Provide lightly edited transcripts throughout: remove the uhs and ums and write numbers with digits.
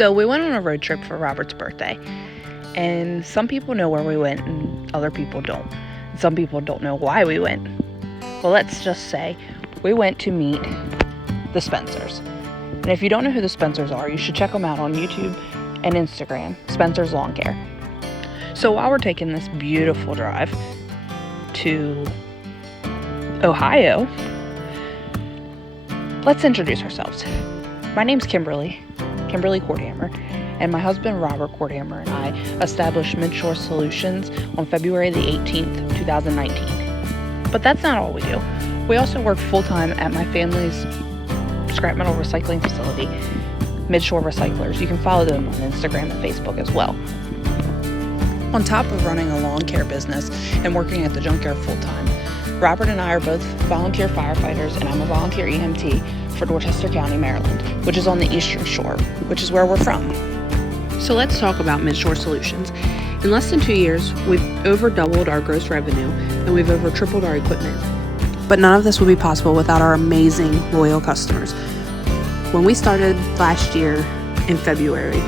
So we went on a road trip for Robert's birthday, and some people know where we went and other people don't. Some people don't know why we went. Well, let's just say we went to meet the Spencers. And if you don't know who the Spencers are, you should check them out on YouTube and Instagram, Spencer's Lawn Care. So while we're taking this beautiful drive to Ohio, let's introduce ourselves. My name's Kimberly Courthammer, and my husband Robert Courthammer and I established Midshore Solutions on February the 18th, 2019. But that's not all we do. We also work full-time at my family's scrap metal recycling facility, Midshore Recyclers. You can follow them on Instagram and Facebook as well. On top of running a lawn care business and working at the junkyard full-time, Robert and I are both volunteer firefighters, and I'm a volunteer EMT for Dorchester County, Maryland, which is on the Eastern Shore, which is where we're from. So let's talk about Midshore Solutions. In less than 2 years, we've over doubled our gross revenue, and we've over tripled our equipment. But none of this would be possible without our amazing, loyal customers. When we started last year in February,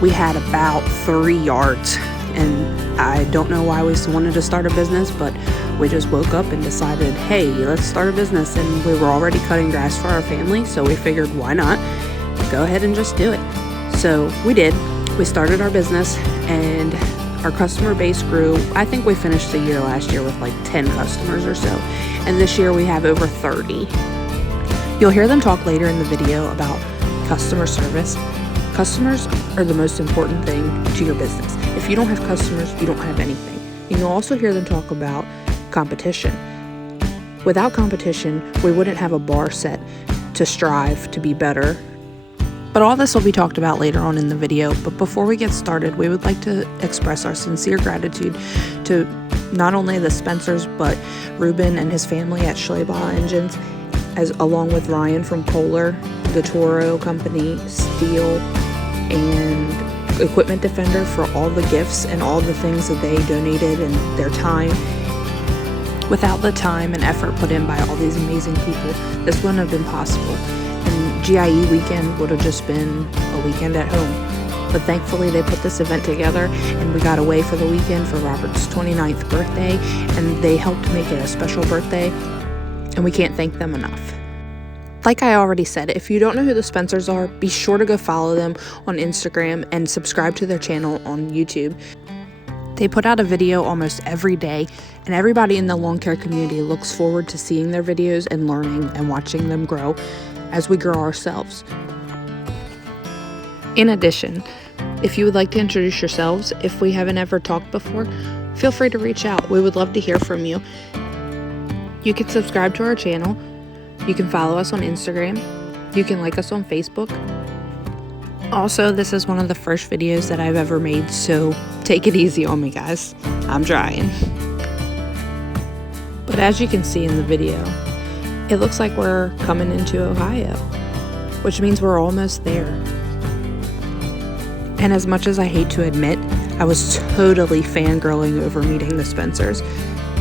we had about 3 yards. And I don't know why we wanted to start a business, but we just woke up and decided, hey, let's start a business. And we were already cutting grass for our family, so we figured, why not? Go ahead and just do it. So we did. We started our business, and our customer base grew. I think we finished the year last year with like 10 customers or so. And this year we have over 30. You'll hear them talk later in the video about customer service. Customers are the most important thing to your business. If you don't have customers, you don't have anything. And you'll also hear them talk about competition. Without competition, we wouldn't have a bar set to strive to be better. But all this will be talked about later on in the video. But before we get started, we would like to express our sincere gratitude to not only the Spencers, but Ruben and his family at Schleybaugh Engines, along with Ryan from Kohler, the Toro Company, Steel, and Equipment Defender for all the gifts and all the things that they donated and their time. Without the time and effort put in by all these amazing people, this wouldn't have been possible. And GIE weekend would have just been a weekend at home. But thankfully they put this event together, and we got away for the weekend for Robert's 29th birthday, and they helped make it a special birthday, and we can't thank them enough. Like I already said, if you don't know who the Spencers are, be sure to go follow them on Instagram and subscribe to their channel on YouTube. They put out a video almost every day, and everybody in the lawn care community looks forward to seeing their videos and learning and watching them grow as we grow ourselves. In addition, if you would like to introduce yourselves, if we haven't ever talked before, feel free to reach out. We would love to hear from you. You can subscribe to our channel. You can follow us on Instagram. You can like us on Facebook. Also, this is one of the first videos that I've ever made, so take it easy on me, guys. I'm trying. But as you can see in the video, it looks like we're coming into Ohio, which means we're almost there. And as much as I hate to admit, I was totally fangirling over meeting the Spencers.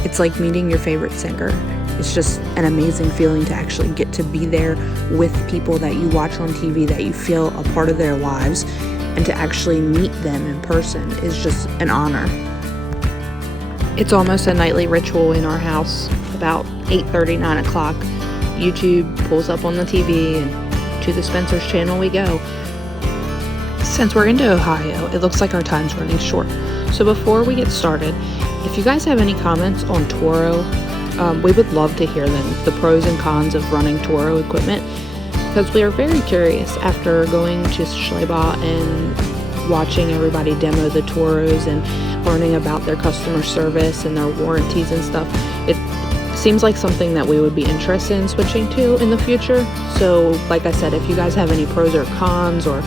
It's like meeting your favorite singer. It's just an amazing feeling to actually get to be there with people that you watch on TV, that you feel a part of their lives, and to actually meet them in person is just an honor. It's almost a nightly ritual in our house. About 8:30, 9 o'clock, YouTube pulls up on the TV, and to the Spencers channel we go. Since we're into Ohio, it looks like our time's running short. So before we get started, if you guys have any comments on Toro, we would love to hear them, the pros and cons of running Toro equipment, because we are very curious after going to Schleybaugh and watching everybody demo the Toros and learning about their customer service and their warranties and stuff. It seems like something that we would be interested in switching to in the future. So like I said, if you guys have any pros or cons or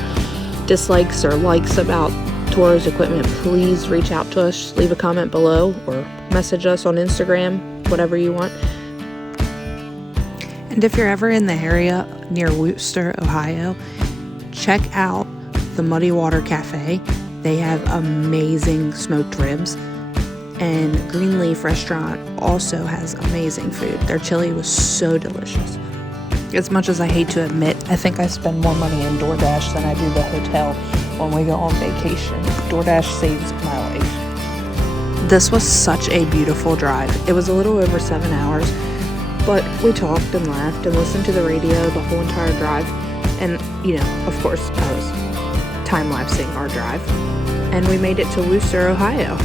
dislikes or likes about Toro's equipment, please reach out to us, leave a comment below, or message us on Instagram, whatever you want. And if you're ever in the area near Wooster, Ohio, check out the Muddy Water Cafe. They have amazing smoked ribs, and Greenleaf Restaurant also has amazing food. Their chili was so delicious. As much as I hate to admit, I think I spend more money in DoorDash than I do the hotel when we go on vacation. DoorDash saves my life. This was such a beautiful drive. It was a little over 7 hours, but we talked and laughed and listened to the radio the whole entire drive. And, you know, of course, I was time-lapsing our drive. And we made it to Wooster, Ohio.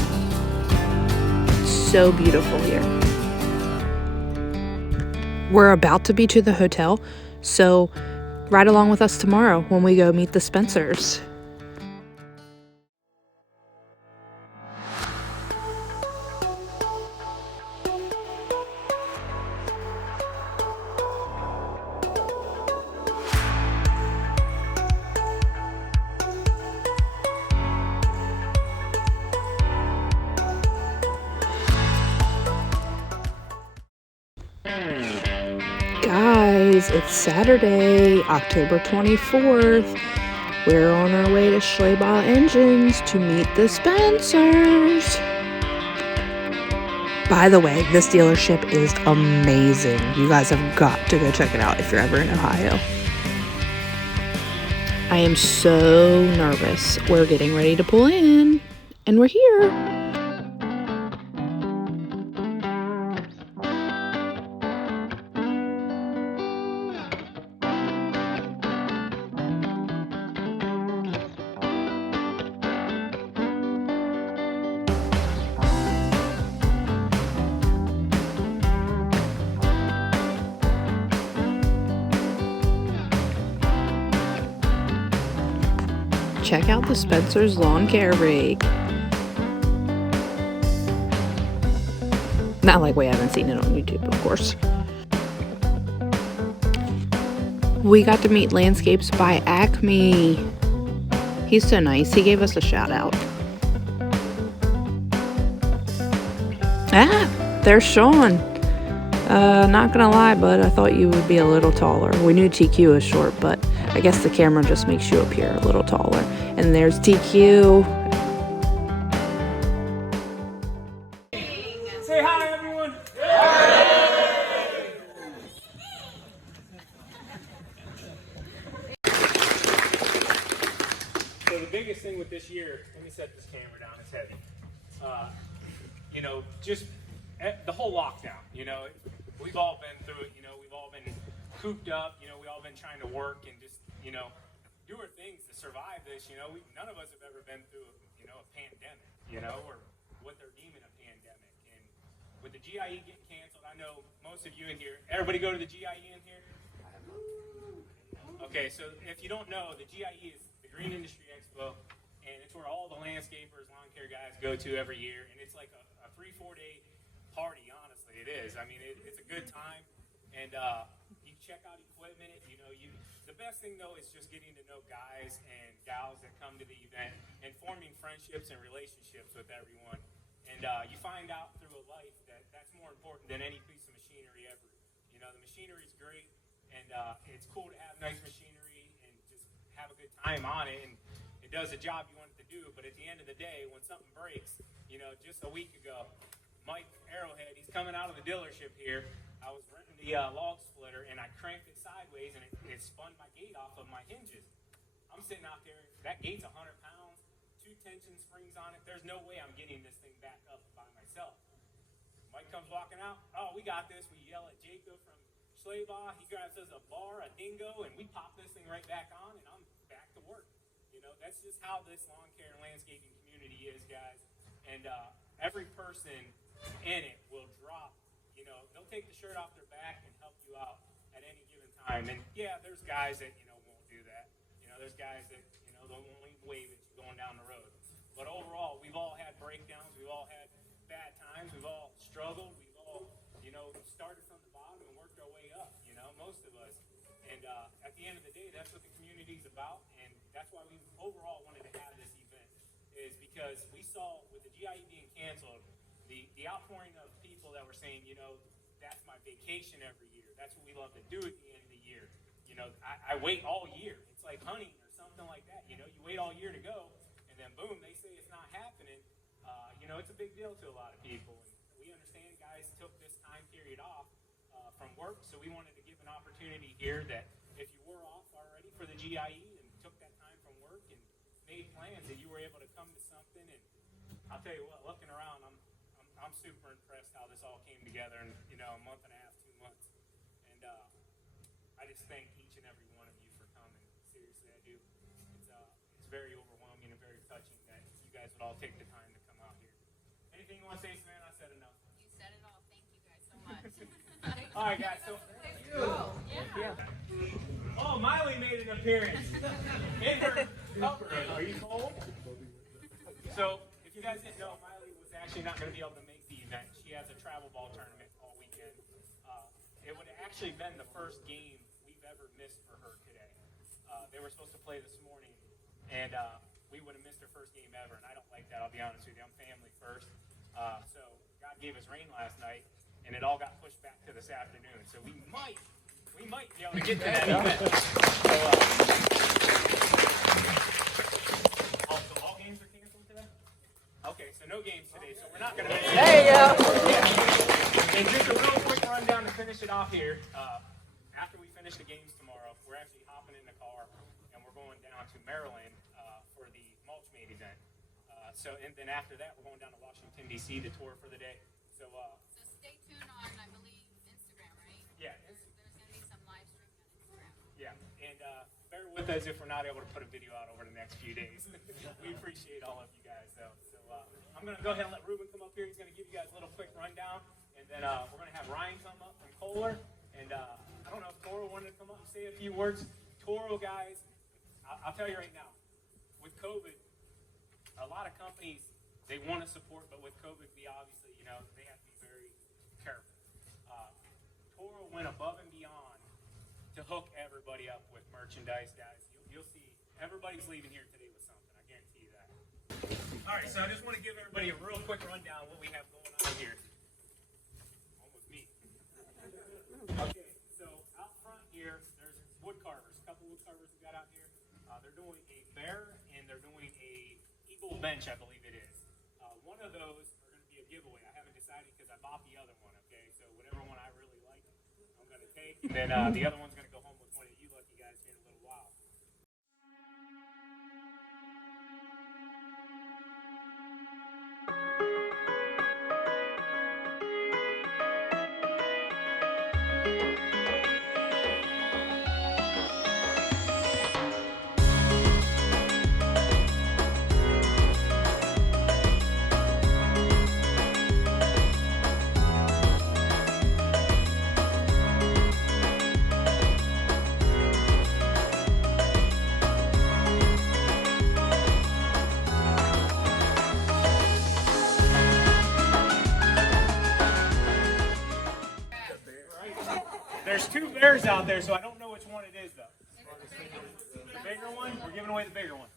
So beautiful here. We're about to be to the hotel, so ride along with us tomorrow when we go meet the Spencers. Guys, it's Saturday, October 24th. We're on our way to Schleybaugh Engines to meet the Spencers. By the way, this dealership is amazing. You guys have got to go check it out if you're ever in Ohio. I am so nervous. We're getting ready to pull in, and we're here. Check out the Spencer's lawn care rig. Not like we haven't seen it on YouTube, of course. We got to meet Landscapes by Acme. He's so nice. He gave us a shout out. Ah, there's Sean. Not gonna lie, bud, I thought you would be a little taller. We knew TQ was short, but I guess the camera just makes you appear a little taller. And there's TQ. Say hi, everyone. So the biggest thing with this year, let me set this camera down, it's heavy. You know, just the whole lockdown, you know, we've all been through it, you know, we've all been cooped up, you know, we've all been trying to work and just, you know, do our things to survive this, you know. None of us have ever been through, you know, a pandemic, you know, or what they're deeming a pandemic. And with the GIE getting canceled, I know most of you in here, everybody go to the GIE in here? Okay, so if you don't know, the GIE is the Green Industry Expo, and it's where all the landscapers, lawn care guys go to every year, and it's like a 3-4 day party, honestly, it is. I mean, it's a good time, and you check out equipment, you know, the best thing though is just getting to know guys and gals that come to the event and forming friendships and relationships with everyone. And you find out through a life that that's more important than any piece of machinery ever. You know, the machinery's great, and it's cool to have nice machinery and just have a good time on it, and it does the job you want it to do. But at the end of the day, when something breaks, you know, just a week ago, Mike Arrowhead, he's coming out of the dealership here. I was renting the log splitter, and I cranked it sideways, and it spun my gate off of my hinges. I'm sitting out there, that gate's 100 pounds, 2 tension springs on it. There's no way I'm getting this thing back up by myself. Mike comes walking out, oh, we got this. We yell at Jacob from Schleybaugh. He grabs us a bar, a dingo, and we pop this thing right back on, and I'm back to work. You know, that's just how this lawn care and landscaping community is, guys. And every person in it will drop. You know, they'll take the shirt off their back and help you out at any given time. And yeah, there's guys that, you know, won't do that. You know, there's guys that, you know, they'll only wave at you going down the road. But overall, we've all had breakdowns. We've all had bad times. We've all struggled. We've all, you know, started from the bottom and worked our way up, you know, most of us. And at the end of the day, that's what the community's about. And that's why we overall wanted to have this event, is because we saw with the GIE being canceled, the outpouring of people that were saying, you know, that's my vacation every year. That's what we love to do at the end of the year. You know, I wait all year. It's like hunting or something like that. You know, you wait all year to go, and then boom, they say it's not happening. You know, it's a big deal to a lot of people. And we understand guys took this time period off from work, so we wanted to give an opportunity here that if you were off already for the GIE and took that time from work and made plans and you were able to come to something. And I'll tell you what, looking around, I'm super impressed how this all came together in, you know, a month and a half, 2 months. And I just thank each and every one of you for coming. Seriously, I do. It's very overwhelming and very touching that you guys would all take the time to come out here. Anything you want to say, Savannah? I said enough. You said it all. Thank you guys so much. All right, guys. So, yeah. Oh, Miley made an appearance in her upper. Are you cold? So, if you guys didn't know, Miley was actually not going to be able to make the event. She has a travel ball tournament all weekend. It would have actually been the first game we've ever missed for her today. They were supposed to play this morning, and we would have missed her first game ever, and I don't like that, I'll be honest with you. I'm family first. So God gave us rain last night, and it all got pushed back to this afternoon. So we might be able to get to that event. So all games are canceled today? Okay, so no games today, so we're not going to make it. There you go. And just a real quick rundown to finish it off here. After we finish the games tomorrow, we're actually hopping in the car and we're going down to Maryland for the mulch made event. And then after that, we're going down to Washington, D.C. to tour for the day. So stay tuned on, I believe, Instagram, right? Yeah. There's going to be some live streaming on Instagram. Yeah, and bear with us if we're not able to put a video out over the next few days. We appreciate all of you guys, though. So I'm going to go ahead and let Ruben come up here. He's going to give you guys a little quick rundown. And then we're going to have Ryan come up from Kohler. And I don't know if Toro wanted to come up and say a few words. Toro, guys, I'll tell you right now, with COVID, a lot of companies, they want to support, but with COVID, we obviously, you know, they have to be very careful. Toro went above and beyond to hook everybody up with merchandise, guys. You'll see everybody's leaving here today with something. I guarantee you that. All right, so I just want to give everybody a real quick rundown of what we have going on here. Almost me. Okay, so out front here, there's wood carvers. A couple wood carvers we got out here. They're doing a bear and they're doing a eagle bench, I believe it is. One of those are going to be a giveaway. I haven't decided because I bought the other one, okay? So whatever one I really like, I'm going to take. And then the other one's going to go home with one of you lucky guys here in a little while. There's two bears out there, so I don't know which one it is, though. The bigger one? We're giving away the bigger one.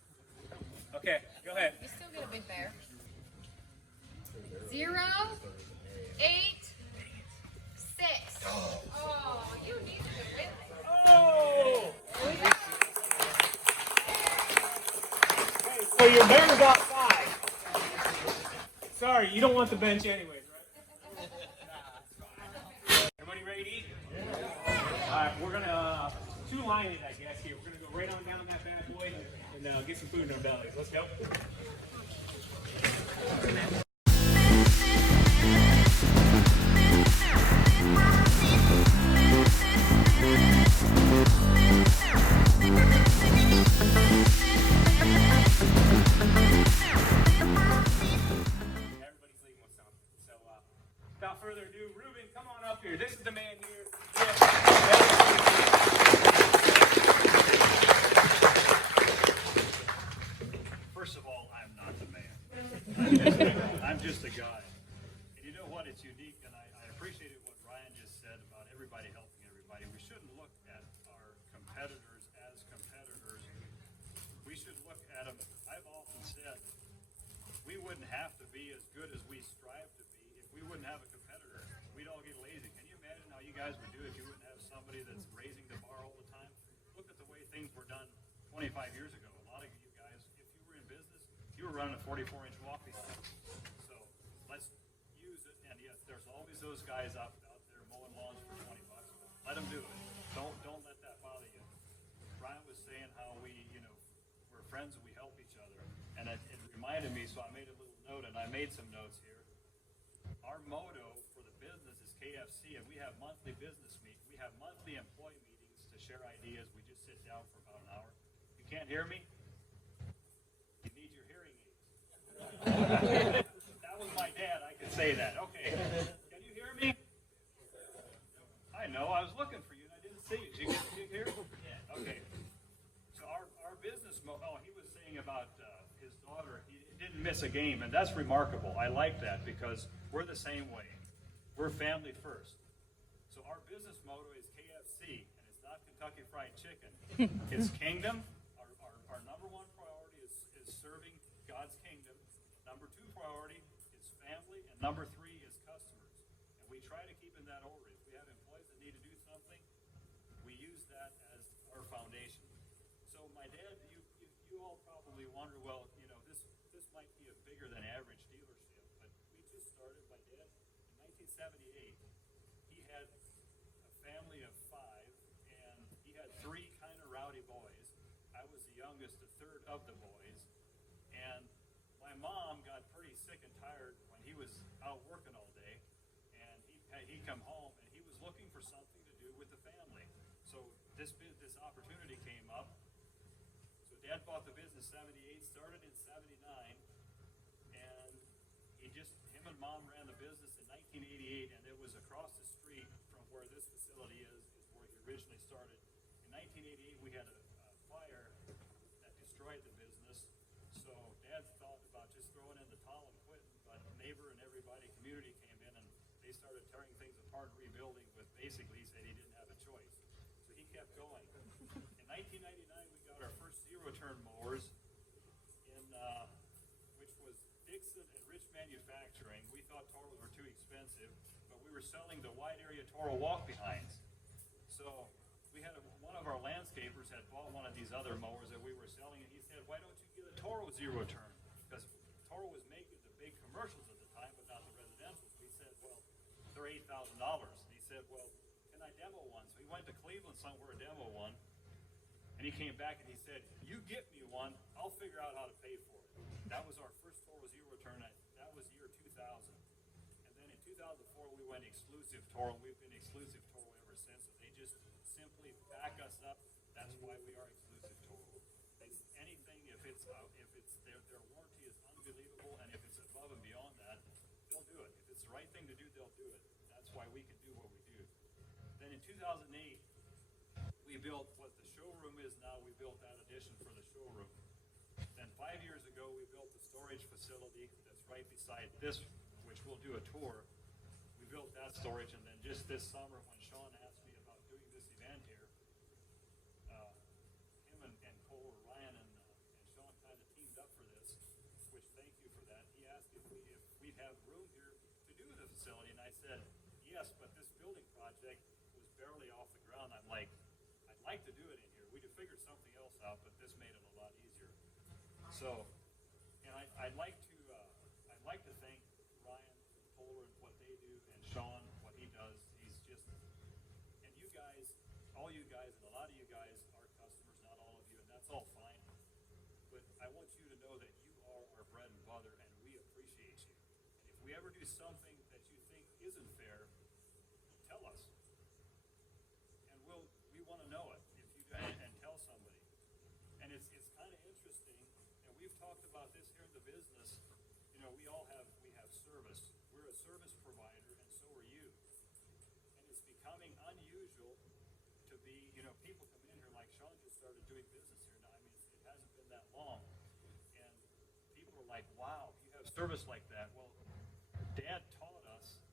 Okay, go ahead. You still get a big bear. 0, 8, 6. Oh, you needed to win. Oh! Hey, so your bear's outside. Sorry, you don't want the bench anyways, right? Everybody ready to eat? All right, we're gonna two-line it, I guess, here. We're gonna go right on down that bad boy and get some food in our bellies. Let's go. Everybody's leaving with something. So, without further ado, Ruben, come on up here. This is the man here. First of all, I'm not the man. I'm just a guy. And you know what? It's unique, and I appreciated what Ryan just said about everybody helping everybody. We shouldn't look at our competitors as competitors. We should look at them. I've often said we wouldn't have to be as good as we strive to be if we wouldn't have a competitor. We'd all get lazy. Can you imagine how you guys would do if you wouldn't have somebody that's raising the bar all the time? Look at the way things were done 25 years ago. A lot of you guys, if you were in business, you were running a 44-inch walking stick. So let's use it. And yes, there's always those guys out there mowing lawns for $20. Let them do it. Don't let that bother you. Brian was saying how we're friends and we help each other. and it reminded me, so I made a little note, and I made some notes here. Our motto for the business is KFC, and we have monthly we have monthly employee meetings to share ideas. We just sit down for about an hour. You can't hear me? You need your hearing aids. That was my dad, I could say that. Okay. Can you hear me? I know, I was looking for you and I didn't see you. Did you hear? Yeah. Okay. So our business he was saying about his daughter, he didn't miss a game, and that's remarkable. I like that because we're the same way. We're family first. So our business motto is KFC, and it's not Kentucky Fried Chicken. It's kingdom. Our number one priority is serving God's kingdom. Number two priority is family, and number three is customers. And we try to keep in that order. If we have employees that need to do something, we use that as our foundation. So my dad, you all probably wonder, well, this might be a bigger than average dealership, but we just started. My dad, in 1978, he had a family of 5, and he had 3 kind of rowdy boys. I was the youngest, the third of the boys, and my mom got pretty sick and tired when he was out working all day, and he'd come home, and he was looking for something to do with the family. So this opportunity came up. So Dad bought the business 78, started in 79, and him and Mom ran the business in 1988, and it was across the street from where this facility is where he originally started. In 1988, we had a fire that destroyed the business, so Dad thought about just throwing in the towel and quitting, but neighbor and everybody, community came in, and they started tearing things apart and rebuilding, but basically he said he didn't have a choice. So he kept going. In 1999, we got our first zero-turn mowers, which was Dixon and Rich Manufacturing. We thought Toros were too expensive, but we were selling the wide area Toro walk-behinds. So we had one of our landscapers had bought one of these other mowers that we were selling, and he said, why don't you get a Toro zero-turn? Because Toro was making the big commercials at the time, but not the residentials. We said, well, they're $8,000. And he said, well, can I demo one? So he went to Cleveland somewhere to demo one, and he came back and he said, you get me one, I'll figure out how to pay for it. That was our first Toro zero-turn. That was year 2000. And then in 2004, we went exclusive Toro. We've been exclusive Toro ever since. So they just simply back us up. That's why we are exclusive Toro. Anything, if their warranty is unbelievable, and if it's above and beyond that, they'll do it. If it's the right thing to do, they'll do it. That's why we can do what we do. Then in 2008, we built what the showroom is now. We built that addition for the showroom. Then 5 years ago, we built the storage facility that's right beside this, which we'll do a tour. We built that storage, and then just this summer, when Sean asked me about doing this event here, him and Cole, or Ryan and Sean kind of teamed up for this, which thank you for that. He asked if we'd have room here to do the facility, and I said, yes, but this building project was barely off the ground. I'm like, I'd like to do it in here. We'd have figured something else out, but this made it a lot easier. So, and I'd like to thank Ryan, Polar, and what they do, and Sean, what he does. He's just, and you guys, all you guys, and a lot of you guys are customers, not all of you, and that's all fine. But I want you to know that you are our bread and butter, and we appreciate you. And if we ever do something that you think isn't fair, tell us. And we want to know it if you and tell somebody. And it's kind of interesting, and we've talked about this here in the business. We have service. We're a service provider, and so are you. And it's becoming unusual to be, people come in here like Sean just started doing business here now. I mean, it hasn't been that long. And people are like, wow, you have service like that. Well, Dad taught us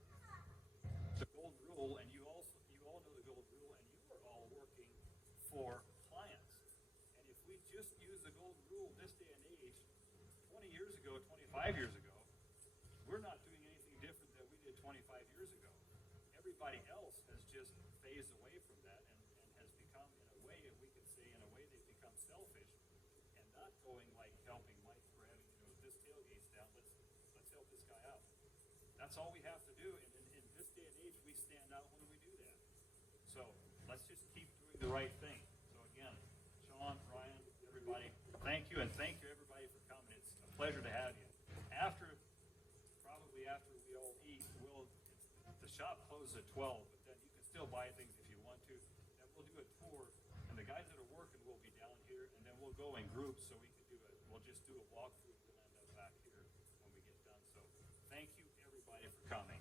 the golden rule, and you all know the golden rule, and you are all working for clients. And if we just use the golden rule this day and age, 20 years ago, 25 years ago, we're not doing anything different than we did 25 years ago. Everybody else has just phased away from that and has become, in a way, we could say, in a way, they've become selfish and not going like helping Mike grabbing, this tailgate's down, let's help this guy out. That's all we have to do, and in this day and age, we stand out when we do that. So let's just keep doing the right thing. So again, Sean, Ryan, everybody, thank you, and thank you everybody for coming. It's pleasure to have you. Probably after we all eat, the shop closes at 12, but then you can still buy things if you want to. Then we'll do a tour, and the guys that are working will be down here, and then we'll go in groups so we'll just do a walkthrough and we'll end up back here when we get done. So thank you everybody for coming.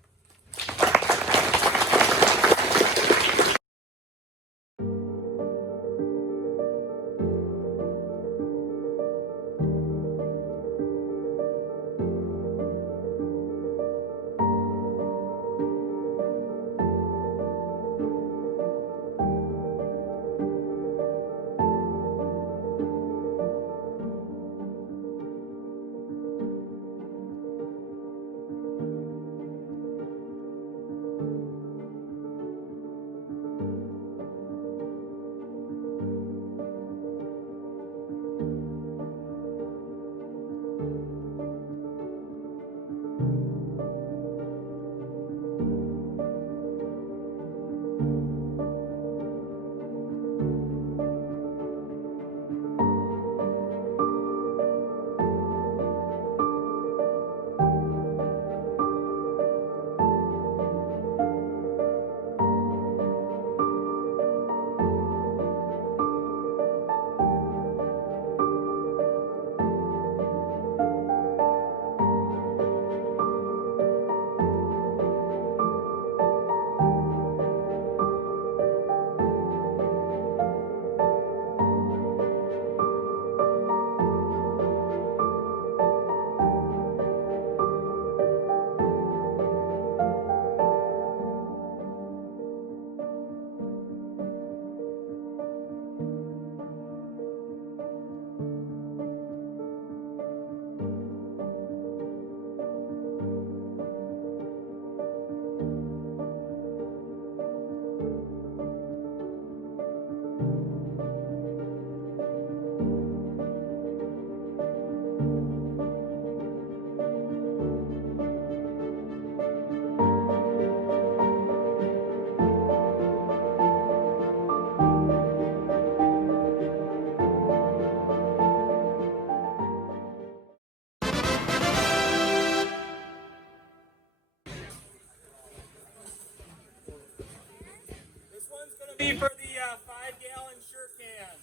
Be for the 5-gallon shirt can.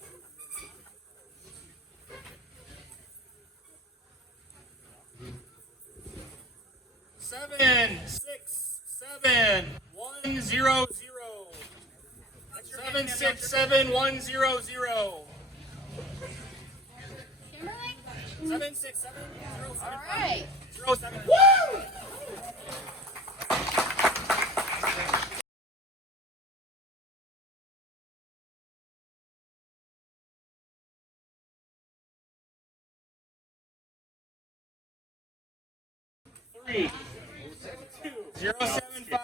Seven, 6, 7, 1, 0, 0. 7, 6, 7, 0, 7, All right. 0, 7. Woo! Three, 0, 7, 5.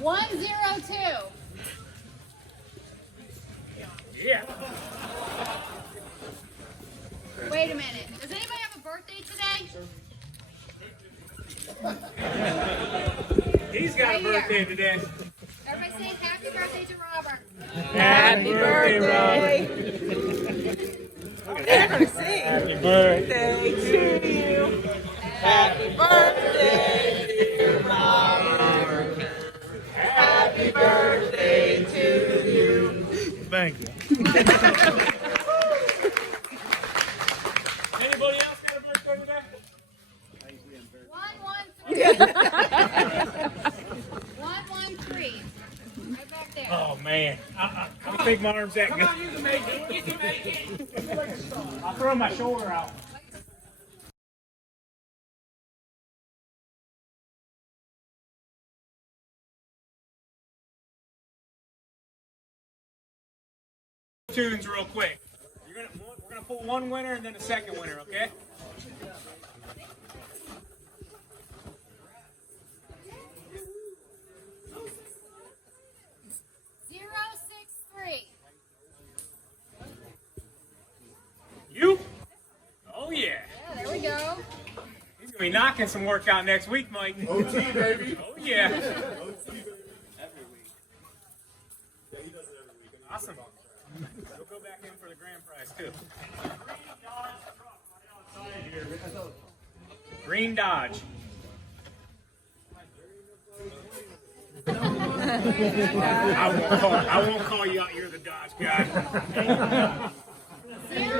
One, 0, 2. Yeah. Wait a minute. Does anybody have a birthday today? He's got a birthday today. Everybody say happy birthday to Robert. Happy birthday! They're gonna sing. Happy birthday. Birthday to you. Happy birthday, dear Robert. Happy birthday to you. Thank you. Anybody else got a birthday today? 113. Right back there. Oh man, I don't think my arm's that good. Come on, you can make it. You can make it. I'll throw my shoulder out. Tunes real quick. We're gonna pull one winner and then a second winner, okay? Zero, 6, 3. be knocking some work out next week, Mike. OT, baby. Oh, yeah. OT, baby. Every week. Yeah, he does it every week. Awesome. We'll go back in for the grand prize, too. Green Dodge. I won't call you out. You're the Dodge guy. 026.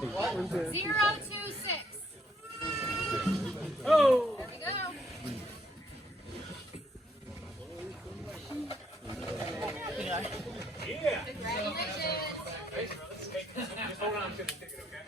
026. Oh. There we go. Yeah. Congratulations. Just hold on to the ticket, okay?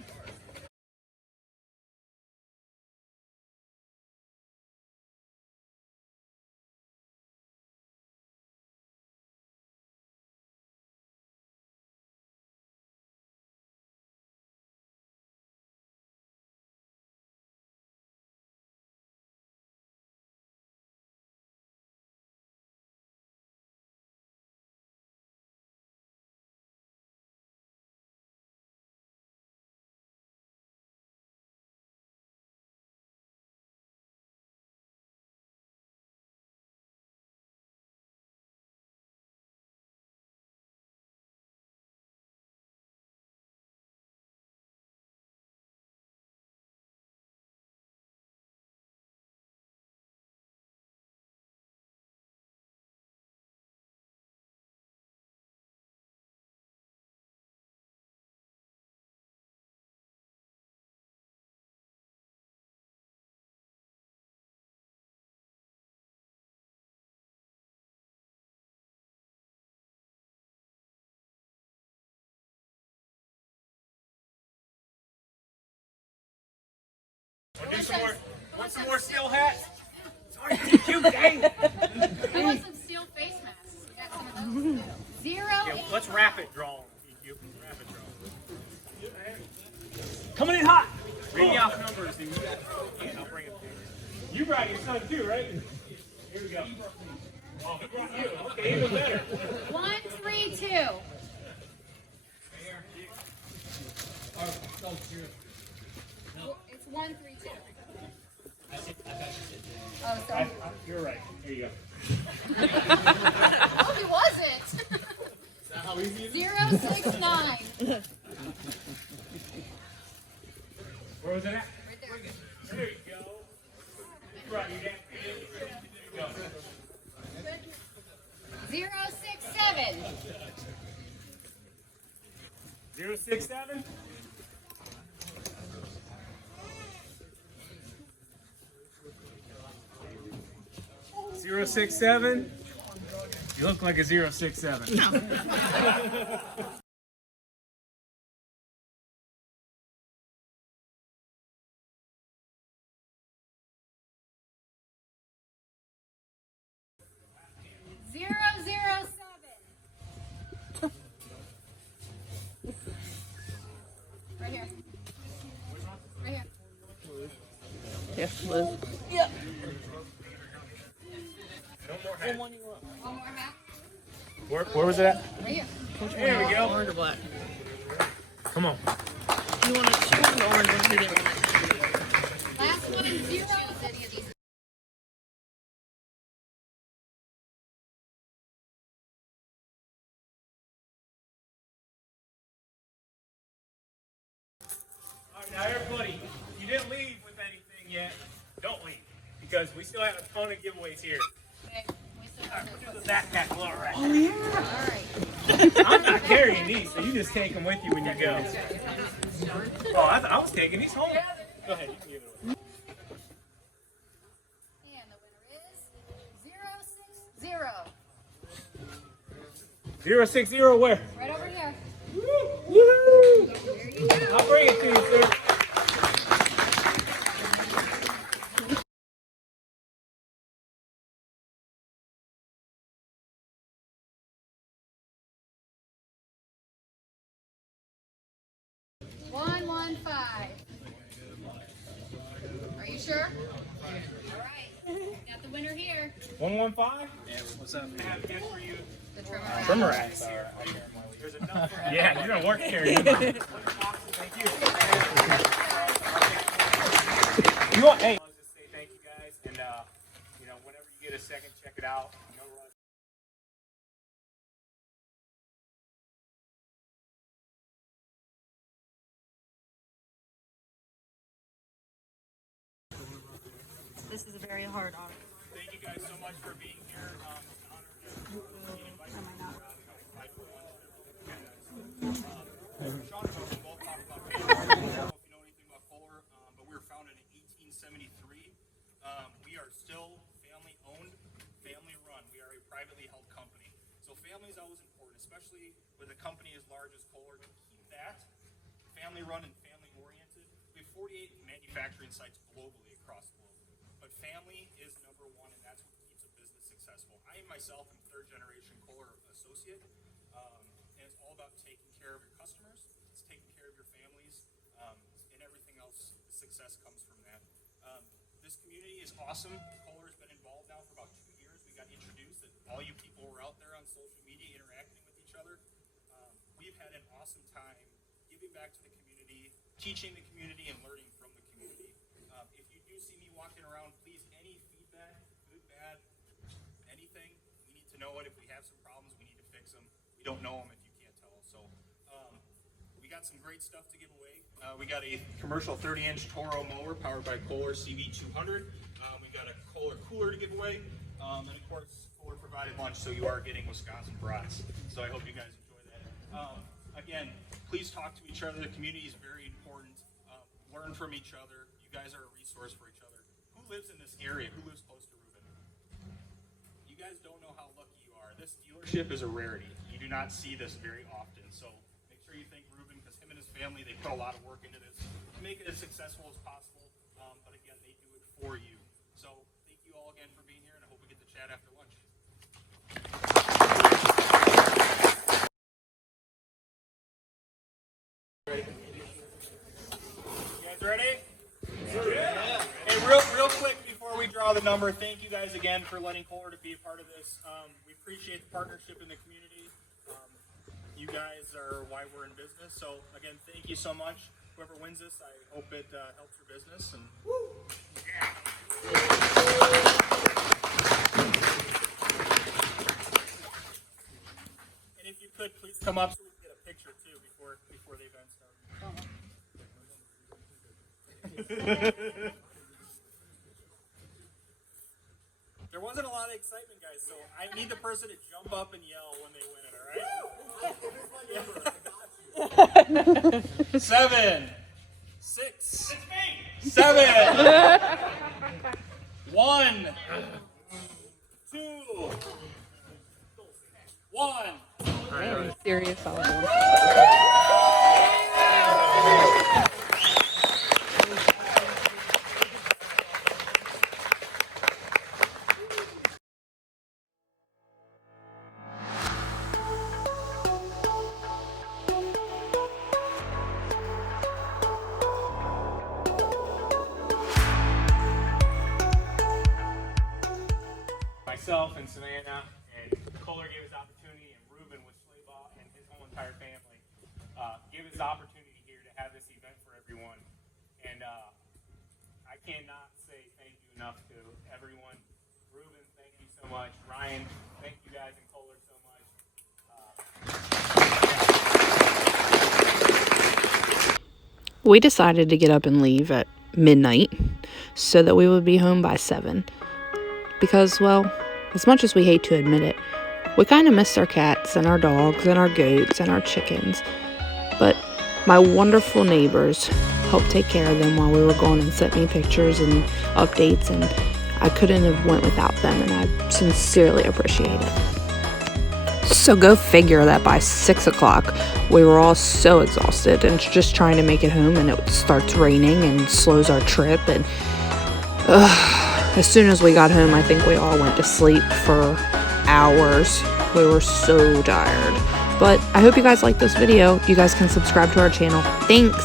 Want some more steel hats? Sorry, cute dang. I want some steel face masks. We got some of those too. Yeah, let's rapid draw. Rapid draw. Coming in hot. Read me off numbers and I'll bring it to you. You brought your son too, right? Here we go. Oh, he brought you. Okay, even better. 132. It's 132. Oh, sorry. You're right. Here you go. Oh, he wasn't. How easy it is? 069. Where was it at? Right there. There you go. You brought you down. There you go. 067. 067. 067. You look like a 067. No. 007. Right here. Right here. Yes, Liz. One more hat. Where was it at? Right here. There we go. Orange or black? Come on. You want to choose the orange one? He didn't want it. Last one, 0. Any of these. All right, now everybody, if you didn't leave with anything yet, don't leave because we still have a ton of giveaways here. Okay. We still have Do those. the backpack blower right. All right. I'm not carrying these, so you just take them with you when you go. Oh, I was taking these home. Go ahead, you can give it away. And the winner is 060. 060 where? Right over here. Woohoo! There you go. I'll bring it to you, sir. One, 115. Are you sure? All right. Got the winner here. 115? Yeah, what's up? I have a gift for you. The trimmer rack. Trimmer racks here. There's enough. Yeah, you're gonna work carrying them. Thank you. You want? Hey, I'll just say thank you guys, and you know, whenever you get a second, check it out. No rush. This is a very hard honor. Thank you guys so much for being here. It's an honor to be invited to Sean and I will both talk about it. I don't know if you know anything about Kohler, but we were founded in 1873. We are still family owned, family run. We are a privately held company. So family is always important, especially with a company as large as Kohler. To keep that family run and family oriented. We have 48 manufacturing sites globally across the globe. But family is number one, and that's what keeps a business successful. I myself am third generation Kohler associate, and it's all about taking care of your customers, it's taking care of your families, and everything else. Success comes from that. This community is awesome. Kohler's been involved now for about 2 years. We got introduced, and all you people were out there on social media interacting with each other. We've had an awesome time giving back to the community, teaching the community, and learning from the community. If you do see me walking around, please, any feedback, good, bad, anything, we need to know it. If we have some problems, we need to fix them. We don't know them if you can't tell us. So we got some great stuff to give away. We got a commercial 30-inch Toro mower powered by Kohler CV200. We got a Kohler cooler to give away. And of course, Kohler provided lunch, so you are getting Wisconsin brats. So I hope you guys enjoy that. Again, please talk to each other. The community is very important. Learn from each other. You guys are a resource for each other. Who lives in this area? Who lives close to Reuben? You guys don't know how lucky you are. This dealership is a rarity. You do not see this very often. So make sure you thank Reuben, because him and his family, they put a lot of work into this to make it as successful as possible. But again, they do it for you. So thank you all again for being here, and I hope we get to chat after lunch. You guys ready? Yeah. Hey, real quick before we draw the number, thank you guys again for letting Kohler to be a part of this. We appreciate the partnership in the community. You guys are why we're in business. So again, thank you so much. Whoever wins this, I hope it helps your business. And yeah. And if you could, please come up so we can get a picture too before the event starts. There wasn't a lot of excitement, guys, so I need the person to jump up and yell when they win it, all right? 7, 6, 7, 1, 2, 1. Serious solid. Myself and Savannah and Kohler gave us opportunity, and Reuben with Schlebaugh and his whole entire family gave us opportunity here to have this event for everyone. And I cannot say thank you enough to everyone. Reuben, thank you so much. Ryan, thank you guys and Kohler so much. We decided to get up and leave at midnight so that we would be home by 7. Because, well, as much as we hate to admit it, we kind of missed our cats and our dogs and our goats and our chickens. But my wonderful neighbors helped take care of them while we were gone and sent me pictures and updates, and I couldn't have went without them, and I sincerely appreciate it. So go figure that by 6 o'clock, we were all so exhausted and just trying to make it home, and it starts raining and slows our trip, and as soon as we got home, I think we all went to sleep for hours. We were so tired. But I hope you guys liked this video. You guys can subscribe to our channel. Thanks!